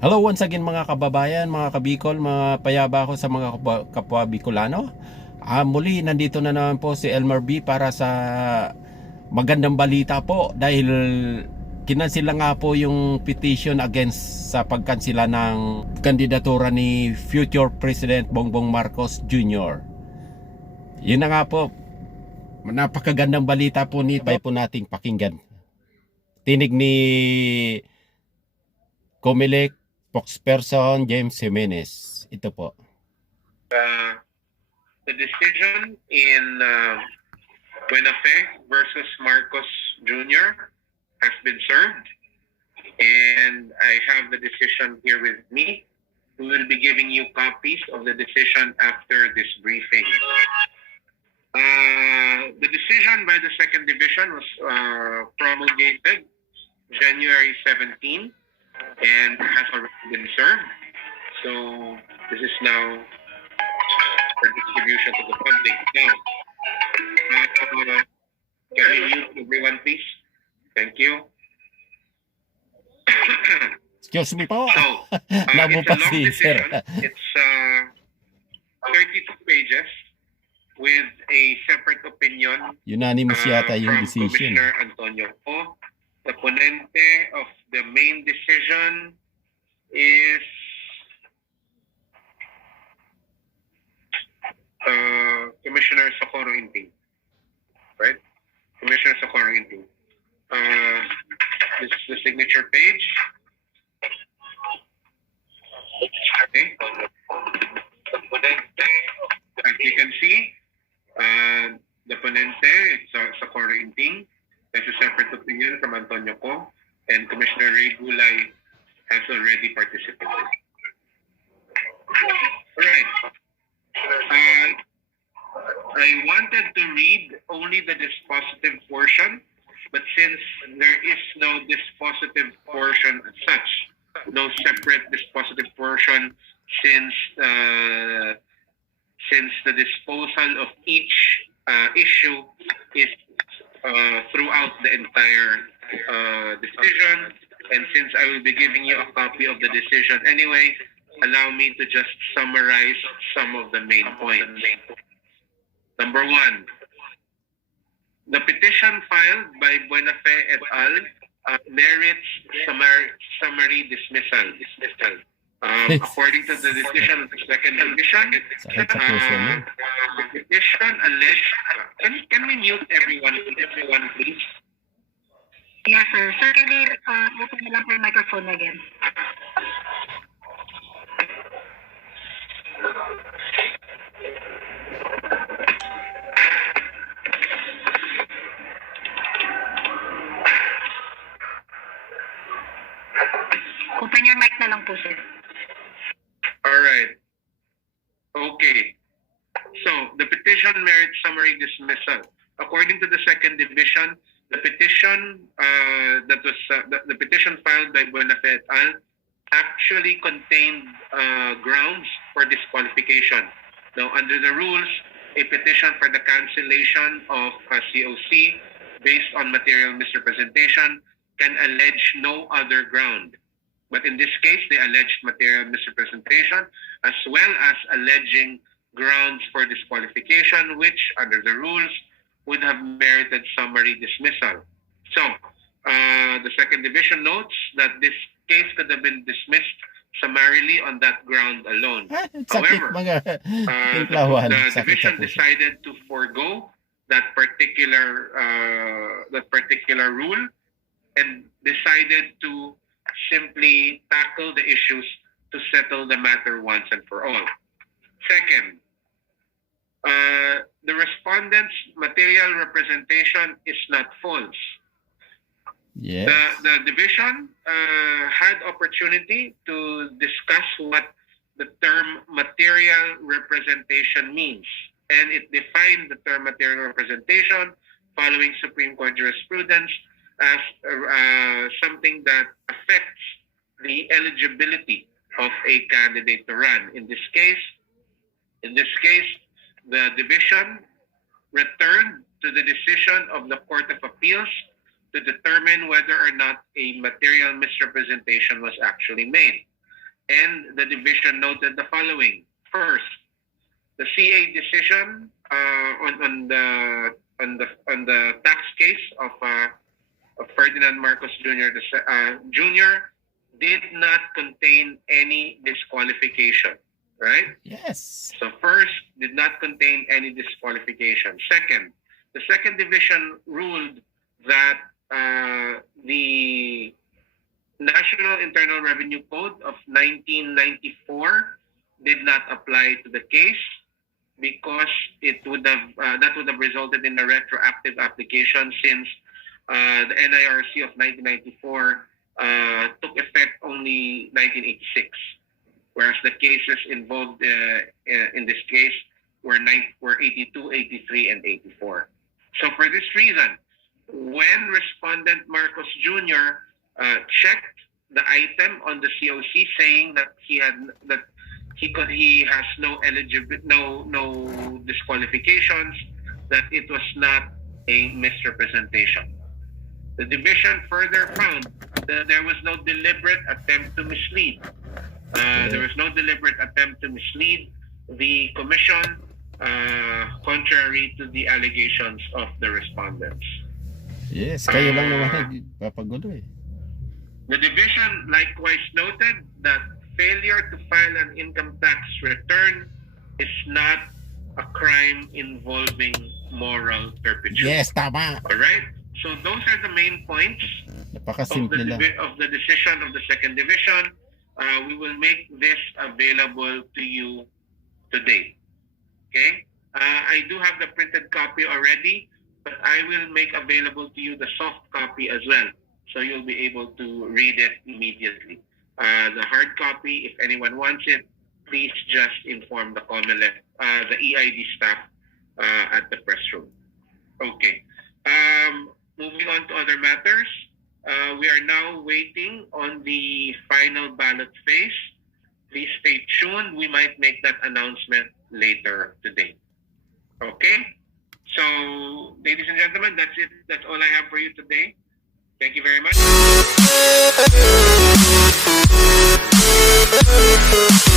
Hello once again mga kababayan, mga kabikol, mga payaba ko sa mga kapwa Bicolano. Muli nandito na naman po si Elmer B para sa magandang balita po dahil kinansila nga po yung petition against sa pagkansila ng kandidatura ni future President Bongbong Marcos Jr. Yun na nga po, napakagandang balita po ni bay po nating pakinggan. Tinig ni Comelec spokesperson James Jimenez. Ito po. The decision in Buena Fe versus Marcos Jr. has been served, and I have the decision here with me. We will be giving you copies of the decision after this briefing. The decision by the second division was promulgated January 17 and has already been served. So this is now for distribution to the public. Now, can we mute everyone, please? Thank you. Excuse me po. So, it's a long sir. decision. It's 32 pages with a separate opinion Unanimous yata yung from decision. Commissioner Antonio O. The ponente of the main decision is Commissioner Socorro Inting, right? Commissioner Socorro Inting. This is the signature page. Okay. As you can see, the ponente is Socorro Inting. There's a separate opinion from Antonio Co. And Commissioner Ray Gulay has already participated. All right. I wanted to read only the dispositive portion, but since there is no dispositive portion as such, no separate dispositive portion since the disposal of each issue is throughout the entire decision, and since I will be giving you a copy of the decision anyway, allow me to just summarize some of the main points. Number one, the petition filed by Buena Fe et al. Merits summary dismissal. According to the decision of the second division, the petition alleged. Can we mute everyone, please? Yes, sir. Sir, can you open na lang po yung microphone again? Open your mic na lang po, sir. All right. Okay. So, the petition merits summary dismissal. According to the second division, the petition the petition filed by Buena Fe et al. Actually contained grounds for disqualification. Now, under the rules, a petition for the cancellation of COC based on material misrepresentation can allege no other ground. But in this case, they alleged material misrepresentation as well as alleging grounds for disqualification, which under the rules would have merited summary dismissal. So, the second division notes that this case could have been dismissed summarily on that ground alone. However, the division decided to forego that particular rule and decided to simply tackle the issues to settle the matter once and for all. Second, the respondent's material representation is not false. Yes. The division had opportunity to discuss what the term material representation means, and it defined the term material representation following Supreme Court jurisprudence as something that affects the eligibility of a candidate to run. In this case, the division returned to the decision of the Court of Appeals to determine whether or not a material misrepresentation was actually made. and the division noted the following. First, the CA decision on the tax case of Ferdinand Marcos Jr. Jr. did not contain any disqualification, right? Yes. So first, did not contain any disqualification. Second, the second division ruled that the National Internal Revenue Code of 1994 did not apply to the case because it would have that would have resulted in a retroactive application since the NIRC of 1994 took effect only 1986, whereas the cases involved in this case were 82, 83, and 84. So for this reason, when Respondent Marcos Jr. Checked the item on the COC saying that he has no disqualifications, that it was not a misrepresentation. The division further found that there was no deliberate attempt to mislead. There was no deliberate attempt to mislead the commission, contrary to the allegations of the respondents. Yes, kayo lang naman papagulo eh. The division likewise noted that failure to file an income tax return is not a crime involving moral turpitude. Yes, tama. All right? So those are the main points Napakasimple lang. of the decision of the second division. We will make this available to you today. Okay? I do have the printed copy already, but I will make available to you the soft copy as well. So you'll be able to read it immediately. The hard copy, if anyone wants it, please just inform the COMELEC, the EID staff at the press room. Okay. Moving on to other matters, we are now waiting on the final ballot phase. Please stay tuned. We might make that announcement later today. Okay? So, ladies and gentlemen, that's it. That's all I have for you today. Thank you very much.